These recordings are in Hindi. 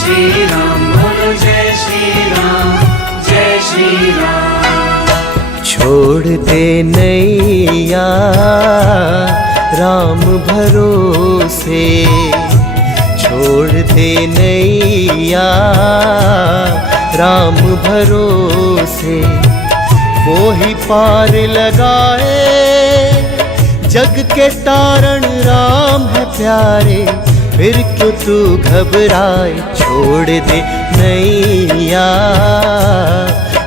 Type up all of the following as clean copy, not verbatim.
श्री राम बोलो जय श्री राम, जय श्री राम। छोड़ दे नैया राम भरोसे, छोड़ दे नैया राम भरोसे। वो ही पार लगाए जग के तारण राम है प्यारे, फिर क्यों तू घबराए। छोड़ दे नैया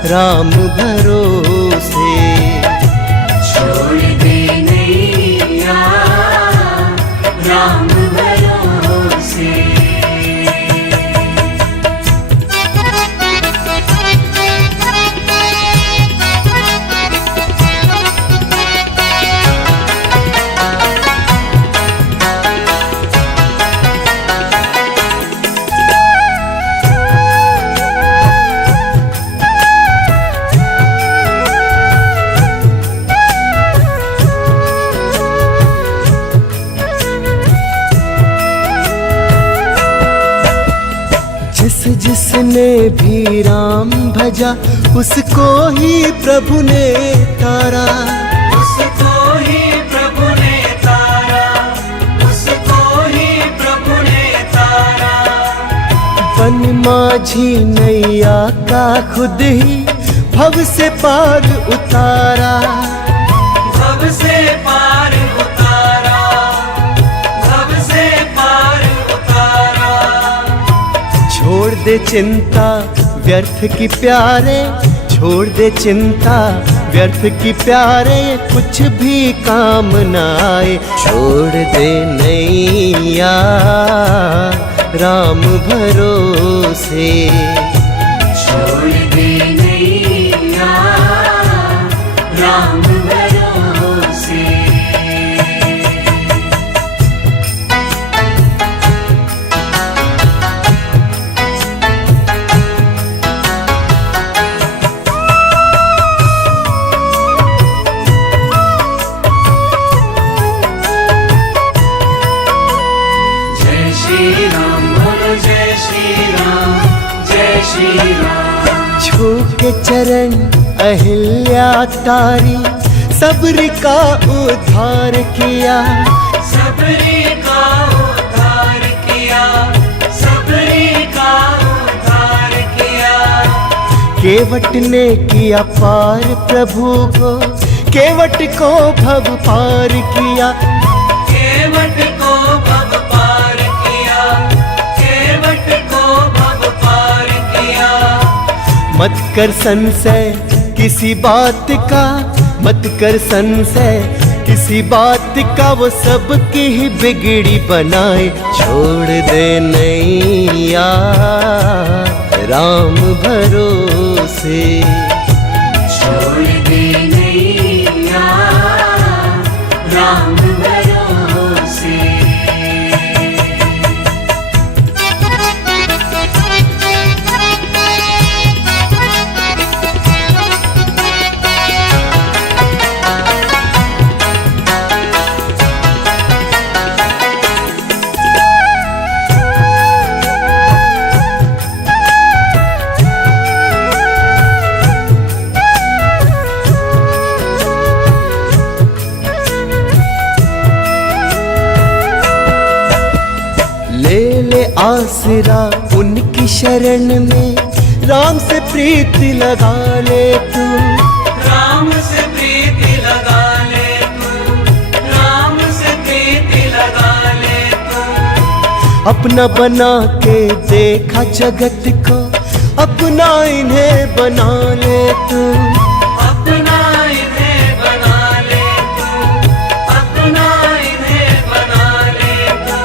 राम भरोसे, छोड़ दे नैया राम भरोसे। जिसने भी राम भजा उसको ही प्रभु ने तारा, उसको ही प्रभु ने तारा, उसको ही प्रभु ने तारा। बन माझी नैया का खुद ही भव से पार उतारा, भव से पार उतारा, भव से पार उतारा। छोड़ दे चिंता व्यर्थ की प्यारे, छोड़ दे चिंता व्यर्थ की प्यारे, कुछ भी काम न आए। छोड़ दे नैया राम भरोसे, छोड़ दे नैया राम भरोसे। श्री राम बोलो जय श्री राम, जय श्री राम। छू के चरण अहिल्या तारी, सबरी का उद्धार किया, सबरी का उद्धार किया, सबरी का उद्धार किया। केवट ने किया पार प्रभु को, केवट को भव पार किया, केवट को भव पार किया, केवट को भव पार किया। मत कर संशय किसी बात का, मत कर संशय किसी बात का, वो सबकी ही बिगड़ी बनाए। छोड़ दे नैया राम भरोसे, छोड़ दे नैया राम भरोसे। ले ले आसरा उनकी शरण में, राम से प्रीति लगा ले तू, राम से प्रीति लगा ले तू, राम से प्रीति लगा ले तू। अपना बना के देखा जगत को, अपना इन्हें बना ले तू, अपना इन्हें बना ले तू, अपना इन्हें बना ले तू।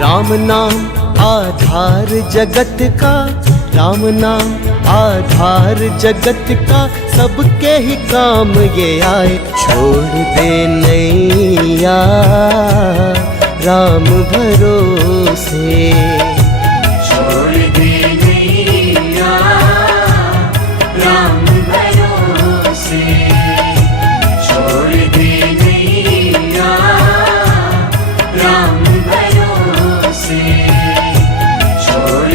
राम नाम आधार जगत का, राम नाम आधार जगत का, सबके ही काम ये आए। छोड़ दे नैया राम भरोसे, छोड़ दे नैया राम भरोसे, छोड़ दे नैया राम भरोसे, छोड़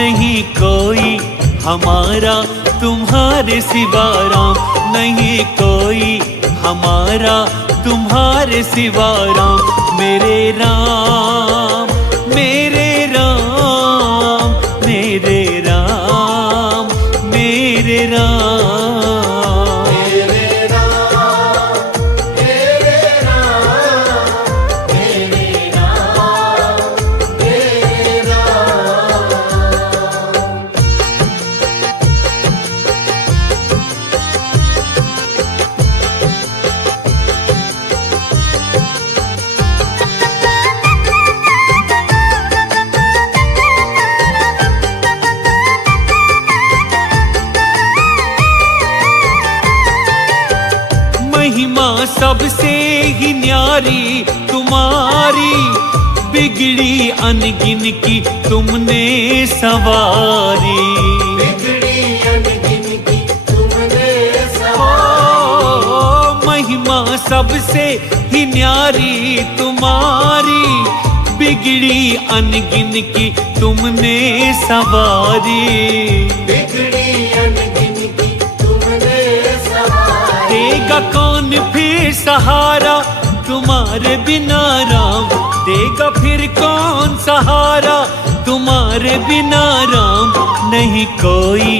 नहीं कोई हमारा तुम्हारे सिवा राम, नहीं कोई हमारा तुम्हारे सिवा राम। मेरे राम मेरे राम मेरे राम मेरे राम। महिमा सबसे ही न्यारी तुम्हारी, बिगड़ी अनगिन की तुमने सवारी। बिगड़ी अनगिन की तुमने ओ महिमा सबसे ही न्यारी तुम्हारी, बिगड़ी अनगिन की तुमने सवारी। बिगड़ी अनगिन की तुमने सवारी। देगा कौन फिर सहारा तुम्हारे बिना राम, देगा फिर कौन सहारा तुम्हारे बिना राम। नहीं कोई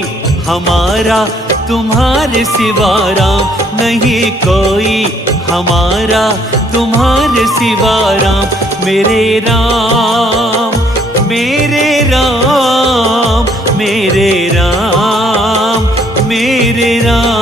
हमारा तुम्हारे सिवा राम, नहीं कोई हमारा तुम्हारे सिवा राम। मेरे राम मेरे राम मेरे राम मेरे राम।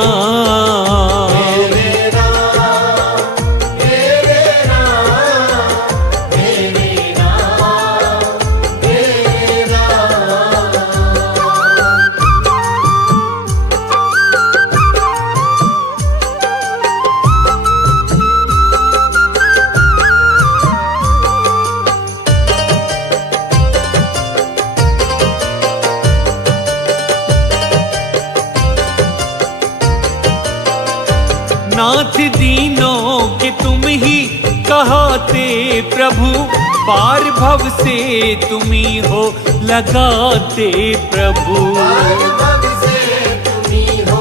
नाथ दीनों के तुम ही कहाते प्रभु, पार भव से तुम ही हो लगाते प्रभु। पार भव से तुम ही हो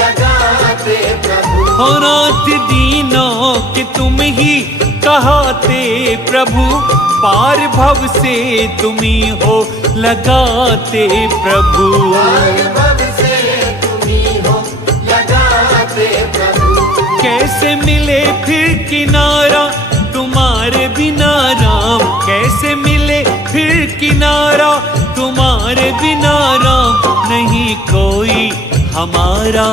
लगाते प्रभु। हो नाथ दीनों के तुम ही कहाते प्रभु, पार भव से तुम ही हो लगाते प्रभु। पार भव से तुम ही हो लगाते प्रभु। कैसे मिले फिर किनारा तुम्हारे बिना राम, कैसे मिले फिर किनारा तुम्हारे बिना राम। नहीं कोई हमारा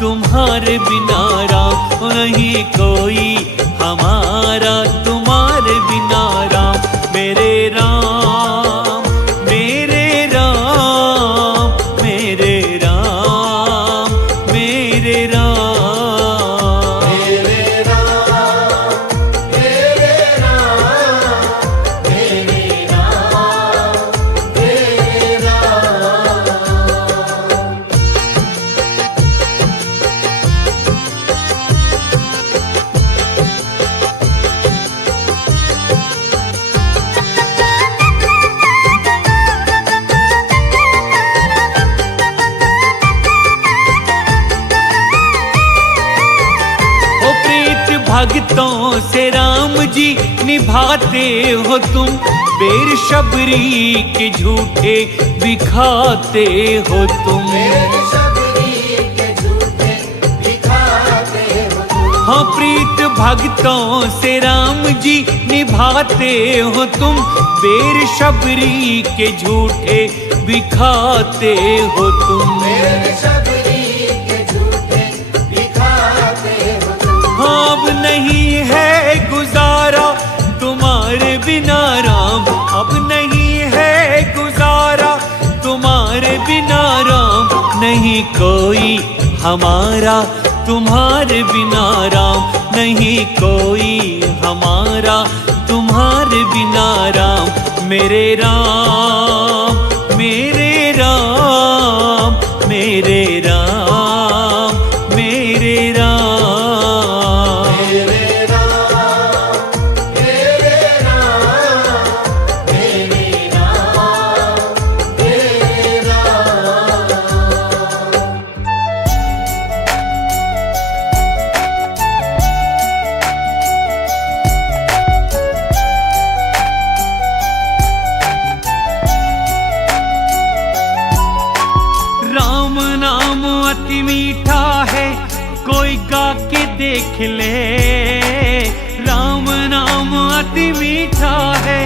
तुम्हारे बिना राम, नहीं कोई हमारा तुम्हारे बिना राम। मेरे राम मेरे राम मेरे राम मेरे राम। भक्तों से राम जी निभाते हो तुम, बेर शबरी के झूठे दिखाते हो तुम। हाँ प्रीत भक्तों से राम जी निभाते हो तुम, बेर शबरी के झूठे दिखाते हो तुम। अब नहीं है गुजारा तुम्हारे बिना राम, अब नहीं है गुजारा तुम्हारे बिना राम। नहीं कोई हमारा तुम्हारे बिना राम, नहीं कोई हमारा तुम्हारे बिना राम। मेरे राम मेरे राम मेरे राम मेरे राम। ले, राम नाम अति मीठा है,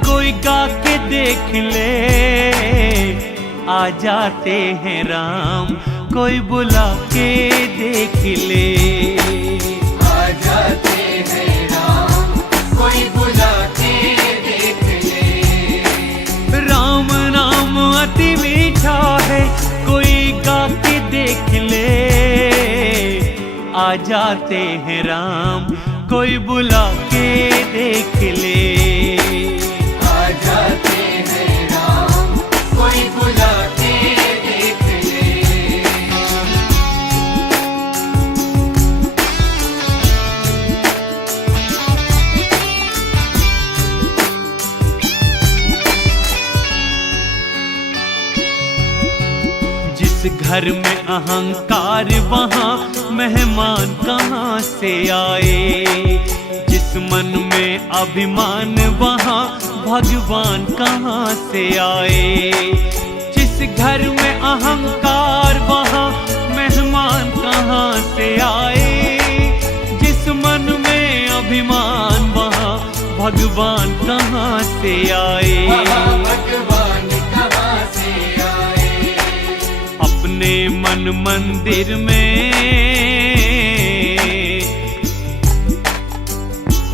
कोई गा के देख ले। आ जाते हैं राम, कोई बुला के देख ले। आ जाते हैं राम, कोई बुला के देख ले। राम नाम अति मीठा है, कोई गा के देख ले। आ जाते हैं राम, कोई बुला के देख ले। आ जाते हैं राम, कोई बुला के देख ले। जिस घर में अहंकार वहाँ मेहमान कहाँ से आए। जिस मन में अभिमान वहाँ भगवान कहाँ से आए। जिस घर में अहंकार वहाँ मेहमान कहाँ से आए। जिस मन में अभिमान वहाँ भगवान कहाँ से आए। भगवान कहाँ से आए। अपने मन मंदिर में,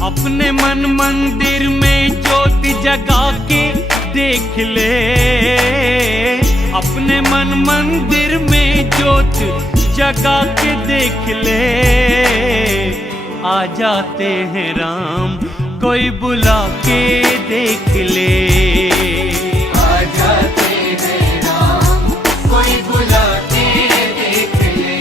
अपने मन मंदिर में ज्योति जगा के देख ले। अपने मन मंदिर में ज्योति जगा के देख ले। आ जाते हैं राम, कोई बुला के देख ले। आ जाते हैं राम, कोई बुला के देख ले।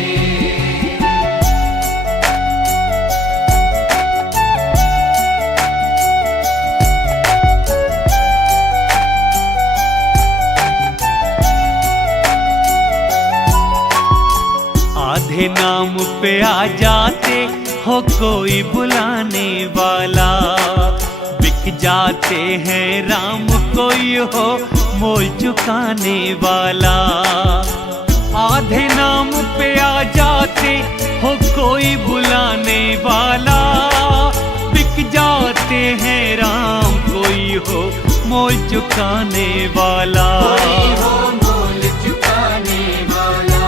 आधे नाम पे आ जाते हो, कोई बुलाने वाला। बिक जाते हैं राम, कोई हो मोल चुकाने वाला। आधे नाम पे आ जाते हो, कोई बुलाने वाला। बिक जाते हैं राम, कोई हो मोल चुकाने वाला। कोई हो मोल चुकाने वाला।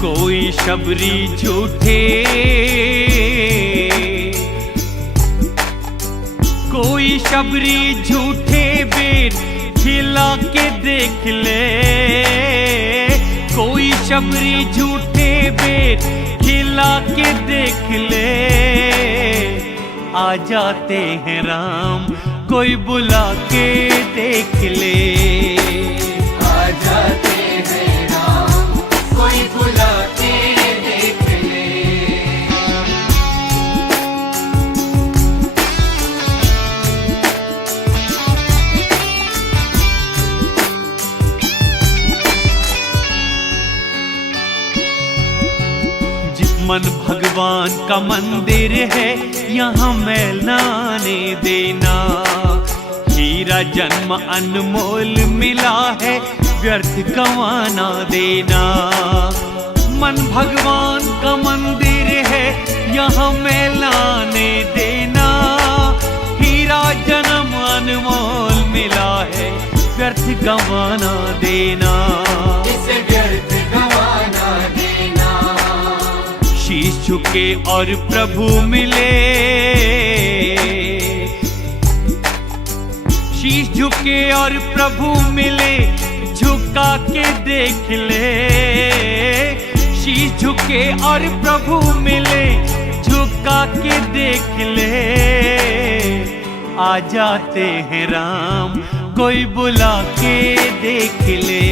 कोई शबरी झूठे, कोई शबरी झूठे बेर खिला के देख ले। कोई शबरी झूठे बेर खिला के देख ले। आ जाते हैं राम, कोई बुला के देख ले। आ जाते हैं राम, कोई बुला के देख ले। जिस मन भगवान का मंदिर है, यहाँ मैल न आने देना। हीरा जन्म अनमोल मिला है, व्यर्थ गंवाना देना। मन भगवान का मंदिर है, यहाँ मैल न आने देना। हीरा जन्म अनमोल मिला है, व्यर्थ गंवाना देना। इसे व्यर्थ गंवाना देना। शीश झुके और प्रभु मिले। शीश झुके और प्रभु मिले, झुका के देख ले। शीश झुके और प्रभु मिले, झुका के देख ले। आ जाते हैं राम, कोई बुला के देख ले।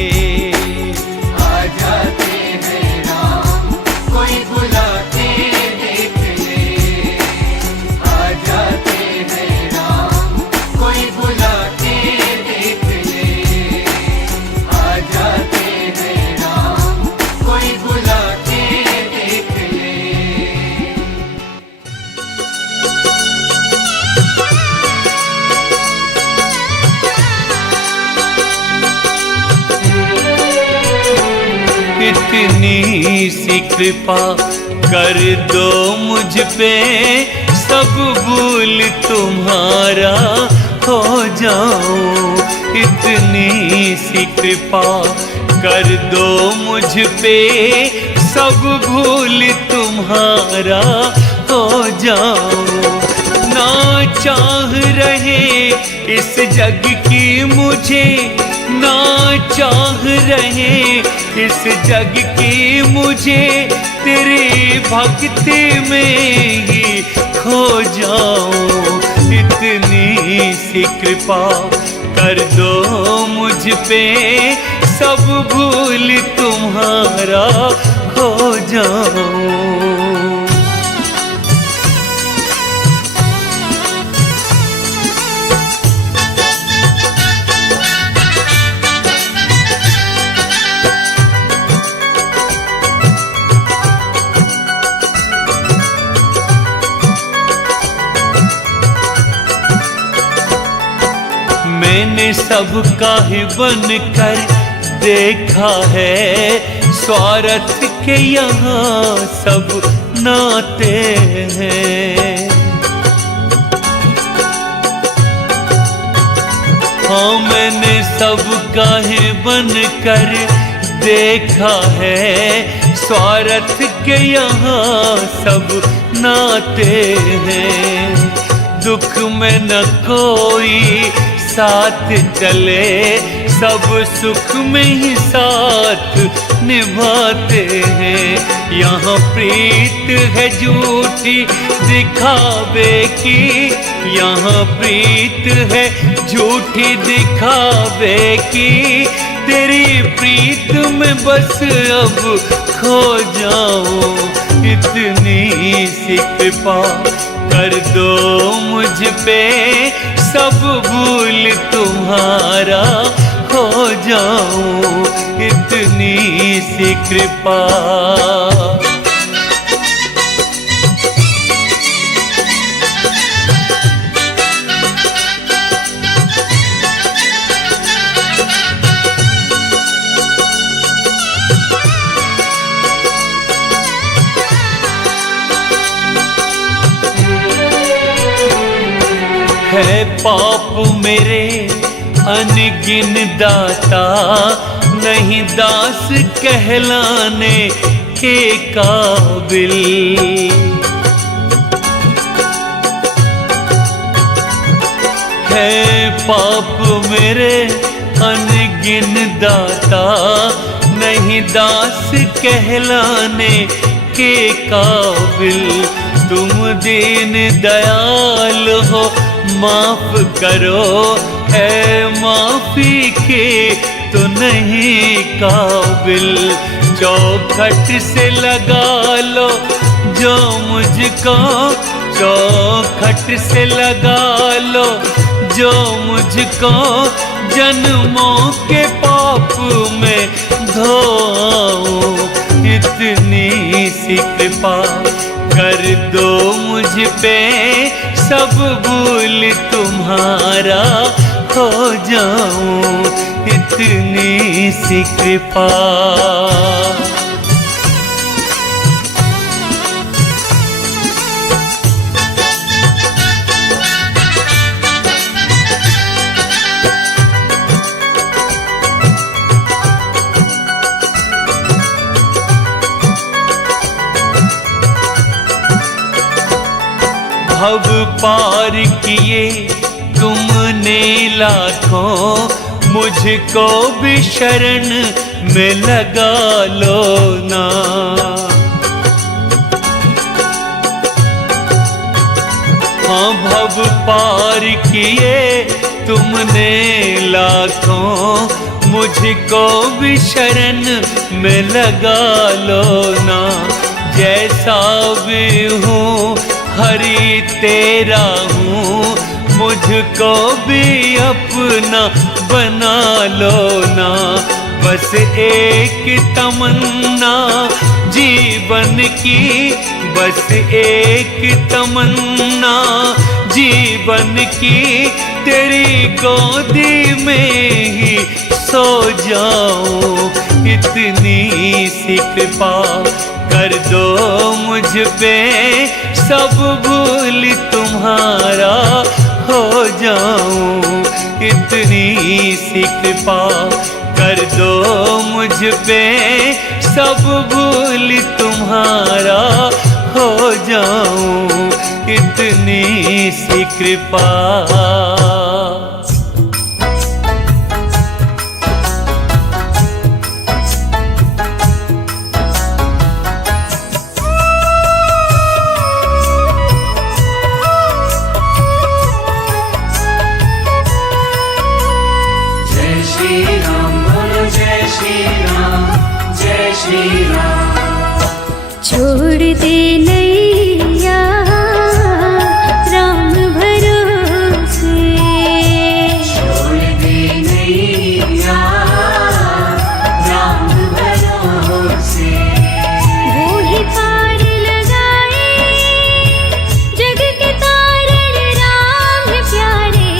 आ जाते हैं राम, कोई बुला के देख ले। आ जाते हैं राम, कोई बुला के देख ले। आ जाते हैं राम, कोई बुला के देख ले। इतनी सी कृपा कर दो मुझ पे सब भूल तुम्हारा हो जाऊं, इतनी सी कृपा कर दो मुझ पे सब भूल तुम्हारा हो जाऊं। ना चाह रहे इस जग की मुझे, ना चाह रहे इस जग की मुझे, तेरी भक्ति में ही खो जाऊं, इतनी सी कृपा कर दो मुझ पे सब भूल तुम्हारा हो जाऊं। मैंने सबका ही बन कर देखा है, स्वार्थ के यहाँ सब नाते हैं। हाँ मैंने सबका ही बन कर देखा है, स्वार्थ के यहाँ सब नाते हैं। दुख में न कोई साथ चले, सब सुख में ही साथ निभाते हैं। यहाँ प्रीत है झूठी दिखावे की, यहाँ प्रीत है झूठी दिखावे की, तेरी प्रीत में बस अब खो जाऊं, इतनी सी कृपा कर दो मुझ पे सब भूल तुम्हारा हो जाऊं, इतनी सी कृपा। है पाप मेरे अनगिन दाता, नहीं दास कहलाने के काबिल। है पाप मेरे अनगिन दाता, नहीं दास कहलाने के काबिल। तुम दीन दयाल हो माफ करो, है माफी के तो नहीं काबिल। चौखट से लगा लो जो मुझको, चौखट से लगा लो जो मुझको, जन्मों के पाप में धो, इतनी सी कृपा कर दो मुझ पे सब भूल तुम्हारा हो जाऊं, इतनी सी कृपा। भव पार किए तुमने लाखों, मुझको भी शरण में लगा लो ना। हाँ भव पार किए तुमने लाखों, मुझको भी शरण में लगा लो ना। जैसा भी हूँ हरि तेरा हूँ, मुझको भी अपना बना लो ना। बस एक तमन्ना जीवन की, बस एक तमन्ना जीवन की, तेरी गोदी में ही सो जाऊं, इतनी सी कृपा कर दो मुझ मुझ पे सब भूल तुम्हारा हो जाऊं, इतनी सी कृपा कर दो मुझ पे सब भूल तुम्हारा हो जाऊं, इतनी सी कृपा। जय श्री राम बोलो जय श्री राम, जय श्री राम। छोड़ दे नैया राम भरोसे, छोड़ दे नैया राम भरोसे, वो ही पार लगाए जग के तारण राम है प्यारे,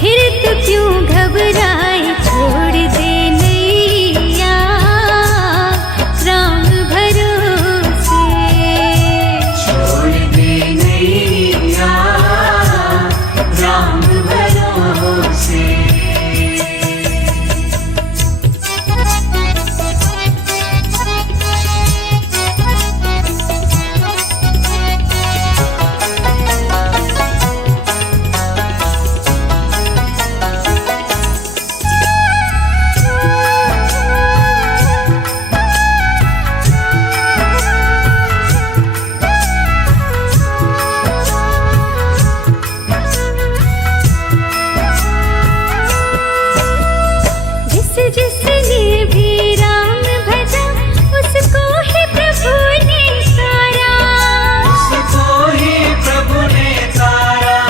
फिर तू क्यों घबराए। छोड़ दे नैया राम भरोसे, छोड़ दे नैया राम भरोसे। जिसने भी राम भजा उसको ही प्रभु ने तारा, उसको ही प्रभु ने तारा,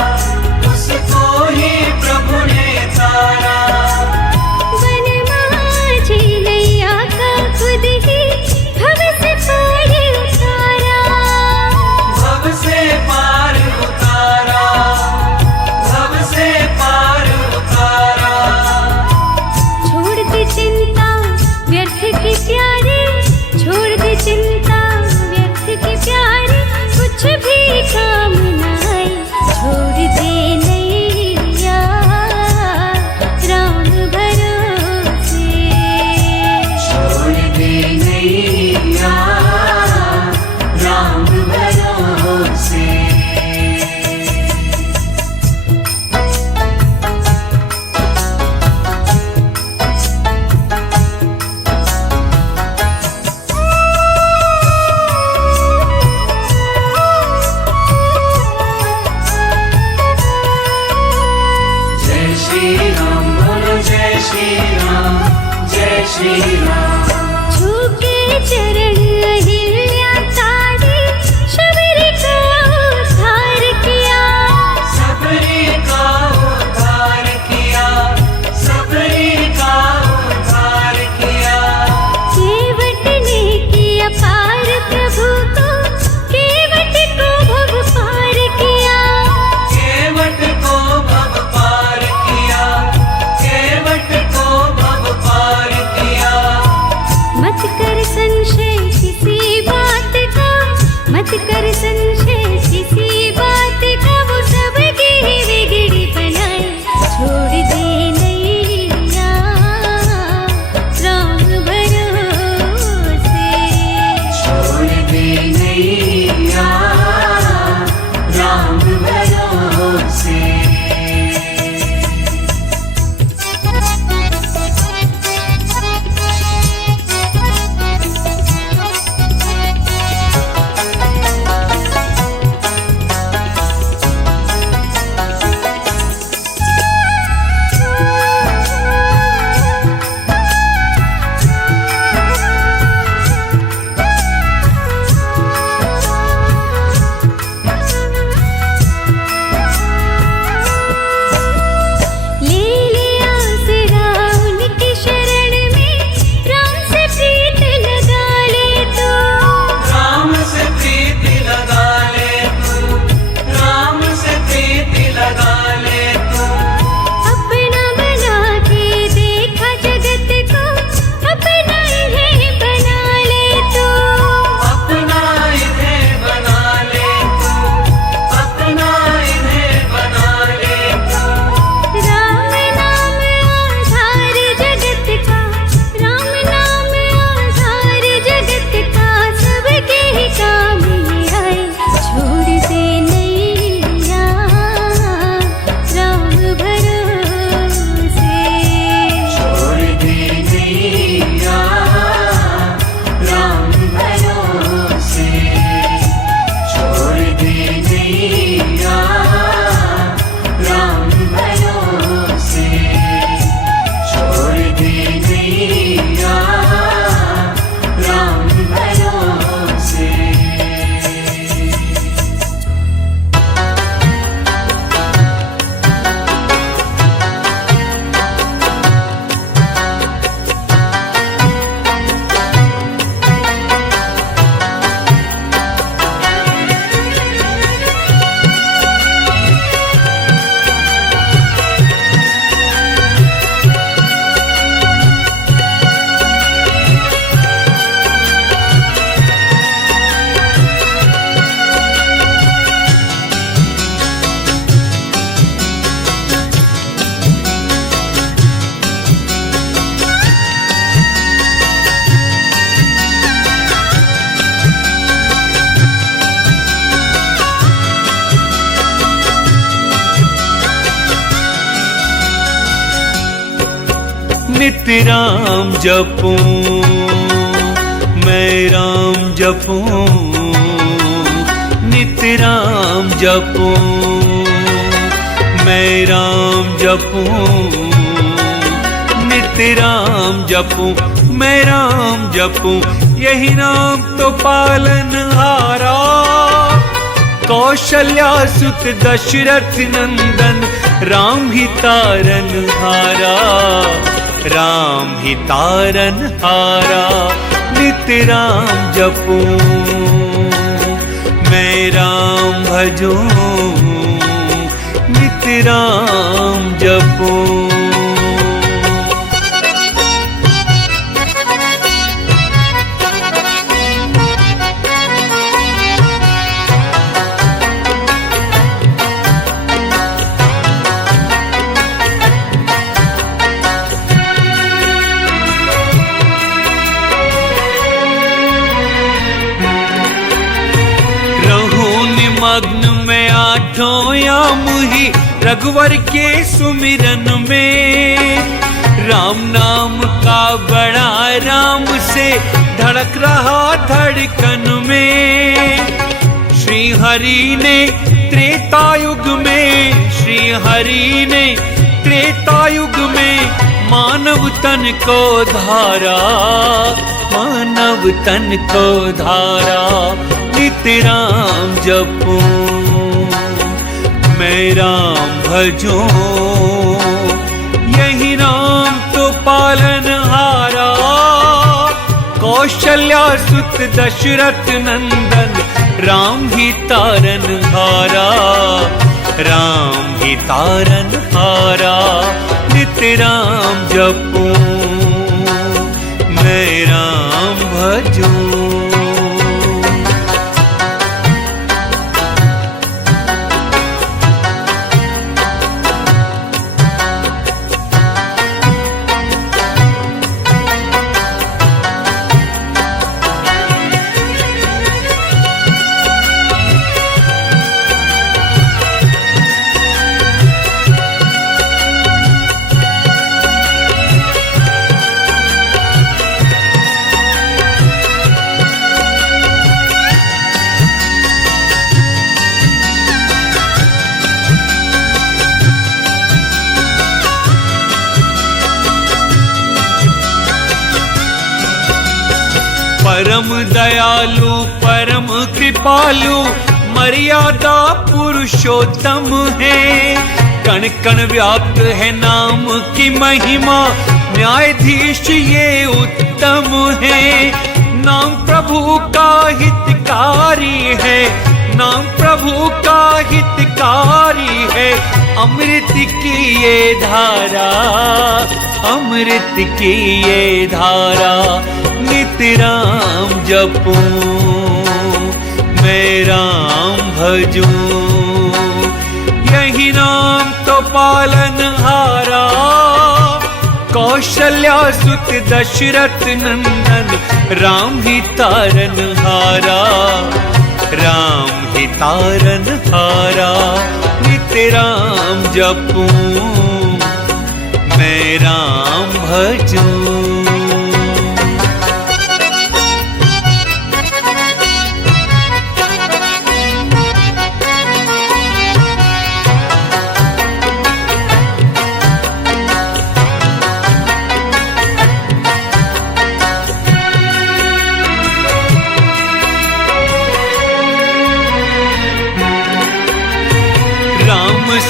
उसको ही प्रभु ने तारा। बनमाझी नैया का खुद ही भव से पार उतारा, भव से पार उतारा, भव से पार उतारा। छोड़ दे चिंता व्यर्थ की प्यारे, छोड़ दे चिंता व्यर्थ की प्यारे, कुछ भी काम न आए। छोड़ दे नैया राम भरोसे, छोड़ दे नैया राम भरोसे। जय श्री राम बोलो जय श्री राम, जय श्री राम। झुके चरण अहिल्या तारे, शबरी का उद्धार किया, सबरी का उद्धार किया, सबरी का उद्धार किया। केवट ने किया पार प्रभु को, केवट को भव पार किया, केवट को भव पार किया, केवट को भव पार किया। नित राम जपूं, मैं राम जपूं, नित राम जपूं, मैं राम जपूं, नित राम जपूं, मैं राम जपूं। यही नाम तो पालनहारा, कौशल्या सुत दशरथ नंदन, राम ही तारनहारा, राम ही तारनहारा। नित राम जपूं, मैं राम भजूं, नित राम जपूं। मग्न में आठों याम ही रघुवर के सुमिरन में, राम नाम का बड़ा राम से धड़क रहा धड़कन में। श्री हरि ने त्रेता युग में, श्री हरि ने त्रेता युग में मानव तन को धारा, मानव तन को धारा। नित राम जपूं, मैं राम भजूं, यही नाम तो पालनहारा, कौशल्या सुत दशरथ नंदन, राम ही तारनहारा, राम ही तारनहारा। नित राम जपूं, मैं राम भजूं। परम दयालु परम कृपालु, मर्यादा पुरुषोत्तम है, कण कण व्याप्त है नाम की महिमा, न्यायाधीश ये उत्तम है। नाम प्रभु का हितकारी है, नाम प्रभु का हितकारी है, अमृत की ये धारा, अमृत की ये धारा। नित राम जपूं, मैं राम भजूं, यही नाम तो पालनहारा, कौशल्या सुत दशरथ नंदन, राम ही तारनहारा, राम ही तारनहारा। नित राम जपूं, मैं राम भजूं।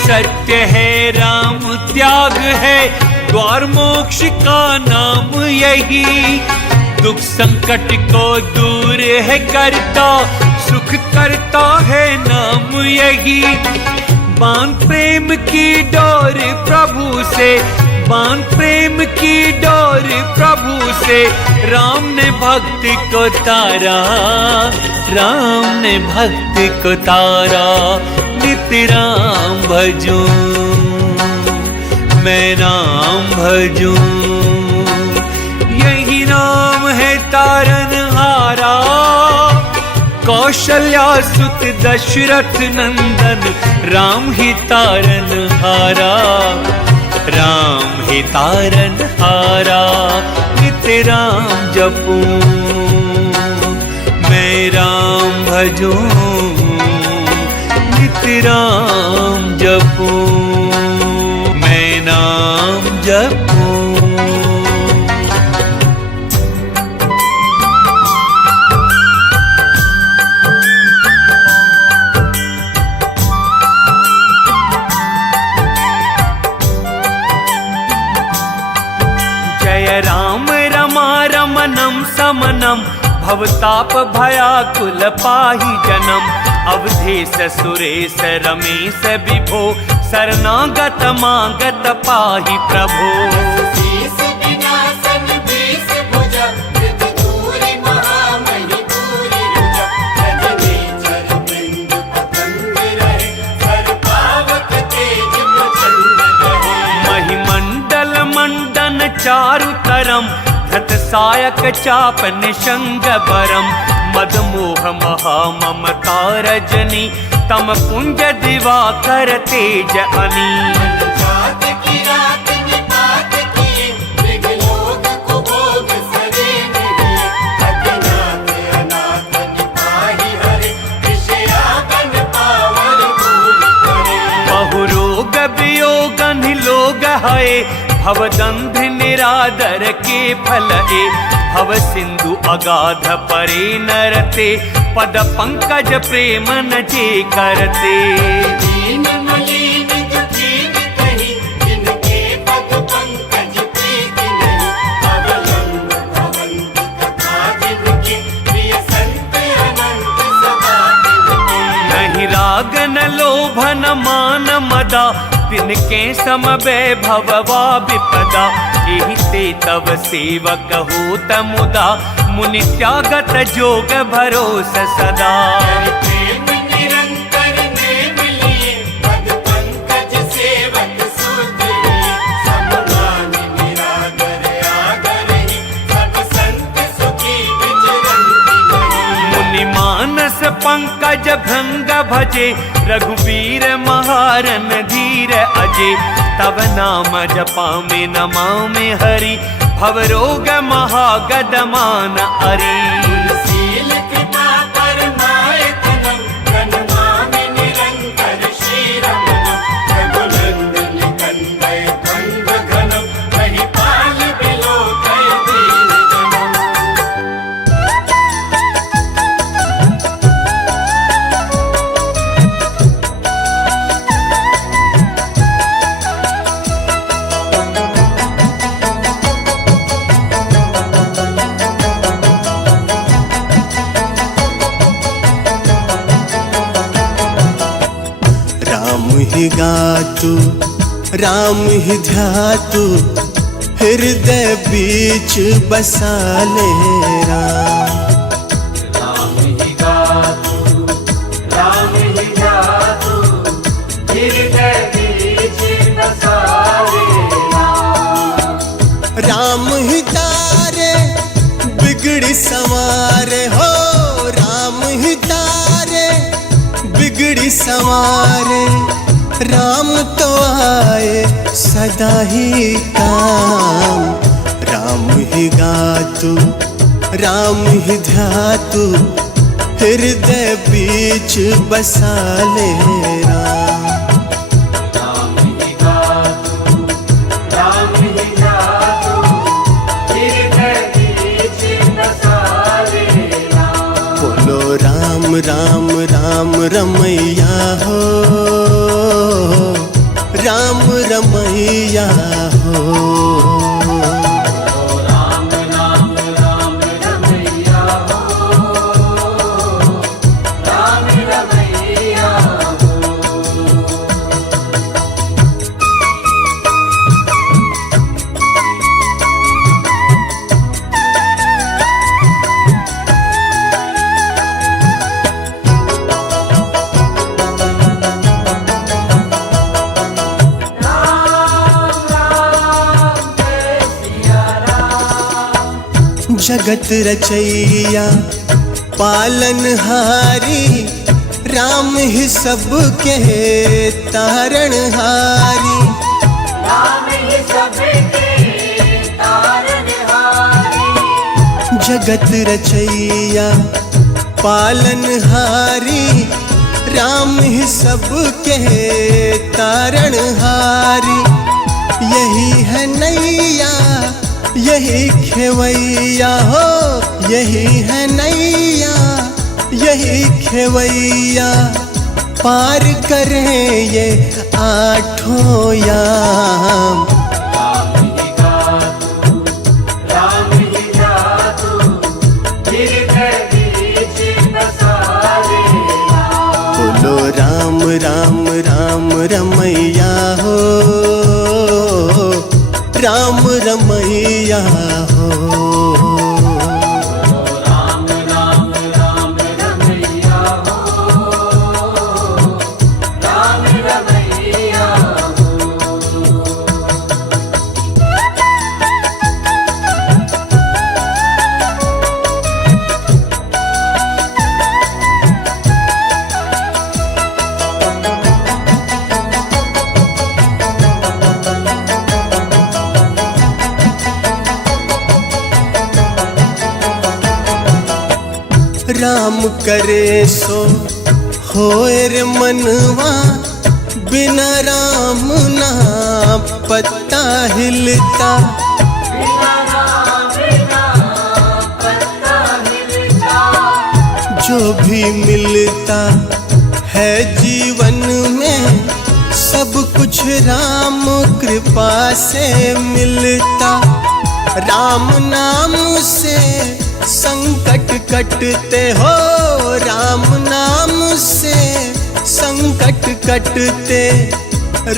सत्य है राम त्याग है, द्वार मोक्ष का नाम यही, दुख संकट को दूर है करता, सुख करता है नाम यही। बांध प्रेम की डोर प्रभु से, बांध प्रेम की डोर प्रभु से, राम ने भक्त को तारा, राम ने भक्त को तारा। नित राम भजूं, मैं राम भजूं, यही नाम है तारनहारा, कौशल्या सुत दशरथ नंदन, राम ही तारनहारा, राम ही तारन हारा नित राम जपूं, मैं राम भजूं नित राम जपूं, मैं नाम जपूं। जय राम रमा रमणं समनं भवताप भयाकुल पाहि जन्म, अवधेश सुरेश रमेश विभो शरणागत मागत पाहि प्रभो। महिमंडल मंडन चारु तरम धत सायक चाप निशंग बरम, मद मोह महा ममता रजनी तम पुंज दिवाकर तेज अनी। बहुरोग वियोग निलोग है भवदंध निरादर के फल ए, भव सिंधु अगाध परे नरते पद पंकज प्रेम न जे करते। दीन मलिन दुखीन कही जिनके पद पंकज प्रीत नहीं, अवलंब भवंत कथा जिनके प्रिय संत अनंत सदा तिनके। नहीं राग न लोभ न मान मदा तिनके सम वैभववा विपदा, एहि ते तव सेवक होत मुदा मुनि त्यागत जोग भरोस सदा। प्रेम निरंतर नेम लिए पद पंकज सेवक सूत लिए, सम्मान निरादर आदर ही सब संत सुखी विचरंति नहीं। मुनि मानस पंकज भृंग भजे रघुवीर महारन धीर अजे, तब नाम जपा में नमा में हरि भवरोग महागद मान अरि। शील कृपा परमायतनम प्रणमामि निरंतर श्री रमणम, रघुनंदन कंदय द्वंद्व घनम महिपाल विलोकय दीन जनम। राम ही गातु राम ही ध्यातु, हृदय बीच बसा ले राम। राम ही गातु राम ही गातु, हृदय बीच बसा ले राम। राम ही तारे बिगड़ी संवारे हो, राम ही तारे बिगड़ी संवारे, राम तो आए सदा ही काम। राम ही गातु राम ही ध्यातु, हृदय बीच बसा ले राम। राम ही गातु राम ही गातु, हृदय बीच बसा ले राम। बोलो राम राम राम रमैया हो, राम रमैया हो। राम राम राम रमैया हो, राम रमैया हो। जगत रचैया पालनहारी, राम ही सबके तारणहारी। राम ही सबके तारनहारी। जगत रचैया पालनहारी, राम ही सबके तारणहारी। यही है नैया यही खेवैया हो, यही है नैया यही खेवैया, पार करें ये आठों याम। राम ही गातु, राम ही जातु, गिरधर बीच बसावे राम। बोलो राम राम राम रमैया हो, राम रमैया हो। राम राम राम रमैया हो, राम रमैया हो। राम करे सो होए रे मनवा, बिना राम ना पत्ता हिलता। बिना राम बिना पत्ता हिलता। जो भी मिलता है जीवन में, सब कुछ राम कृपा से मिलता। राम नाम से संकट कटते हो, राम नाम से संकट कटते।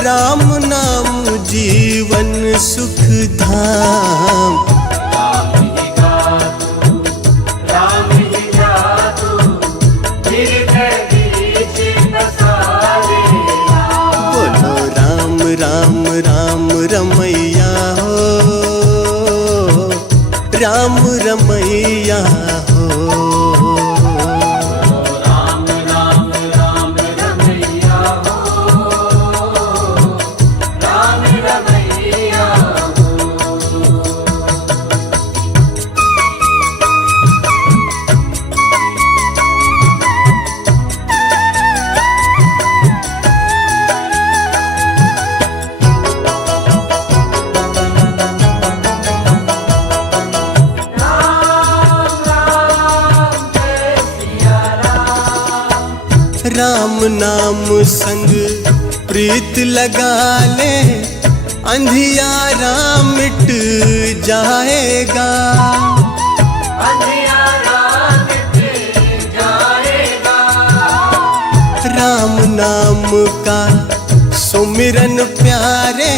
राम नाम जीवन सुख धाम। राम ही गातु, राम ही जातु, गिरधर बीच बसावे राम। बोलो राम राम राम रमैया हो, राम रमैया हो। राम राम राम रमैया हो, राम रमैया हो। राम नाम संग प्रीत लगा ले, अंधियारा मिट जाएगा। अंधियारा मिट जाएगा। राम नाम का सुमिरन प्यारे,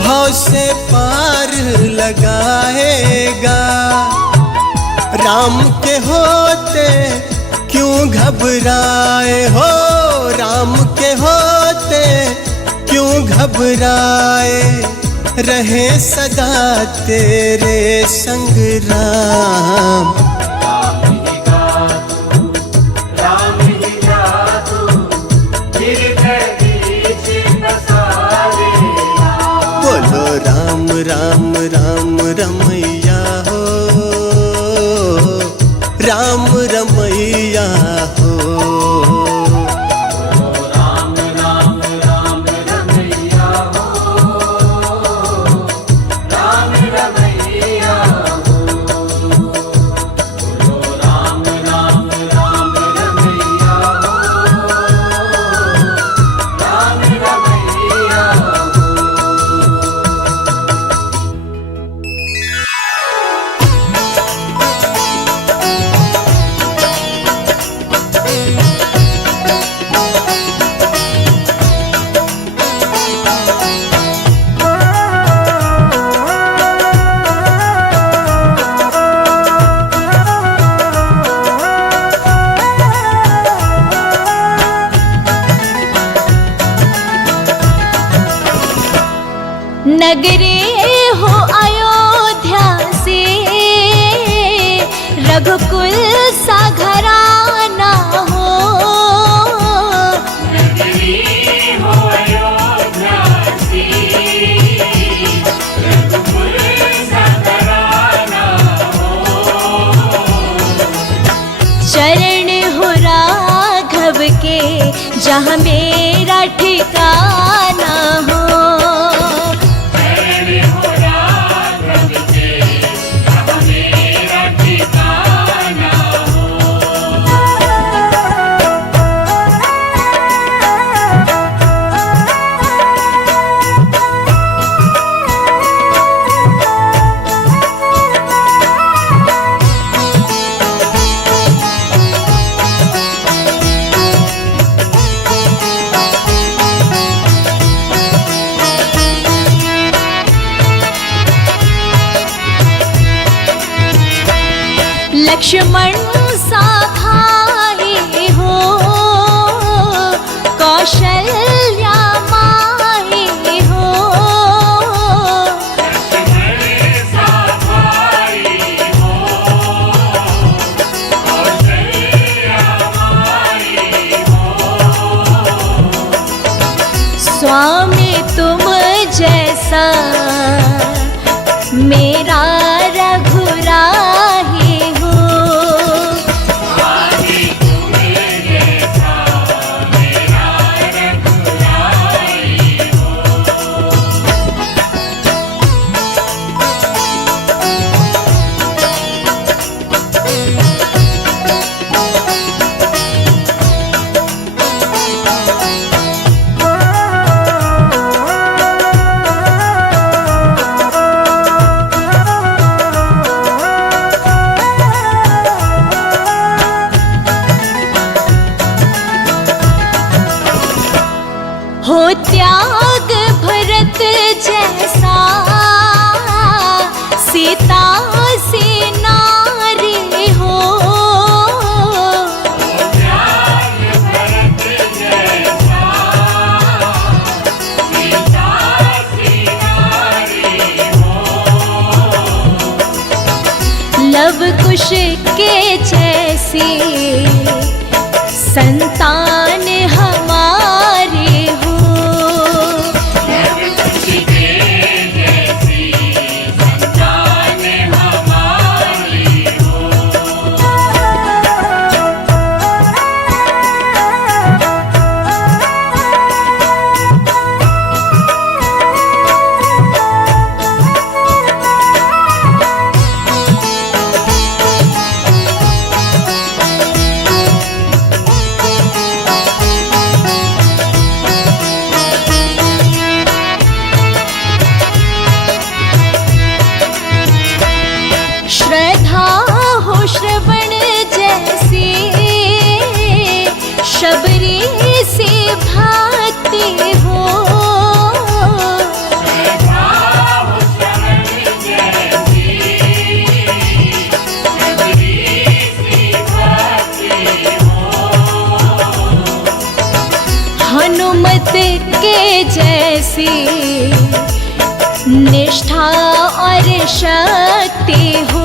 भाव से पार लगाएगा। राम के होते क्यों घबराए हो, राम के होते क्यों घबराए। रहे सदा तेरे संग राम। राम ही गातु, राम ही जातु, गिरधर बीच बसावे राम। बोलो राम राम राम रमैया हो, राम रमैया हो। राम राम राम रमैया हो, राम रमैया हो। राम राम राम रमैया हो, राम रमैया हो। नगरी हो अयोध्या से, रघुकुल सा घराना हो। नगरी हो अयोध्या से, लक्ष्मण सा भाई हो, कौशल्या माई हो। स्वामी तुम जैसा मेरा रघुराही हो। स्वामी तुम जैसा मेरा रघुराई हो। हो त्याग भरत जैसा सीता से नारी हो। त्याग भरत जैसा सीता सी नारी हो। लव कुश के जैसी संतान हमारी हो। लव कुश के जैसी संतान हमारी हो। श्रद्धा हो श्रवण जैसी शबरी से भक्ति हो। हनुमत के जैसी निष्ठा और शक्ति हो।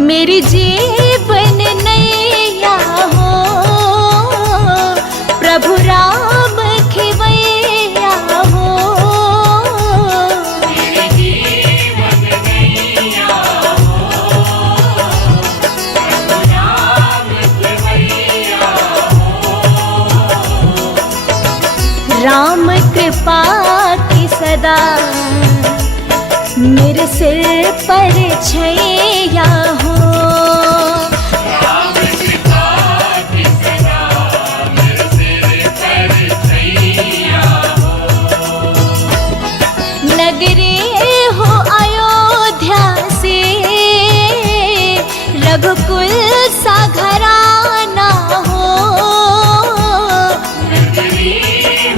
मेरी जीवन नैया हो, प्रभु राम खिवैया हो। मेरे जीवन नैया हो, प्रभु राम खिवैया हो। राम कृपा की सदा मेरे सिर पर छैया हो। राम कृपा की सदा मेरे सिर पर छैया हो। नगरी हो अयोध्या से रघुकुल सा घराना हो। नगरी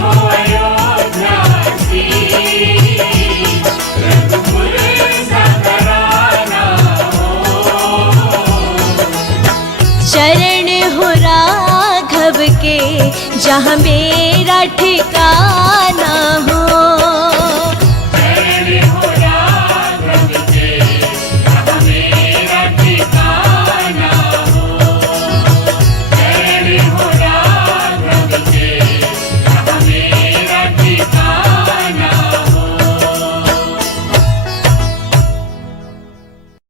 हो अयोध्या से रघुकुल सा घराना हो। चरण हो राघव के जहाँ मेरा ठिकाना हो।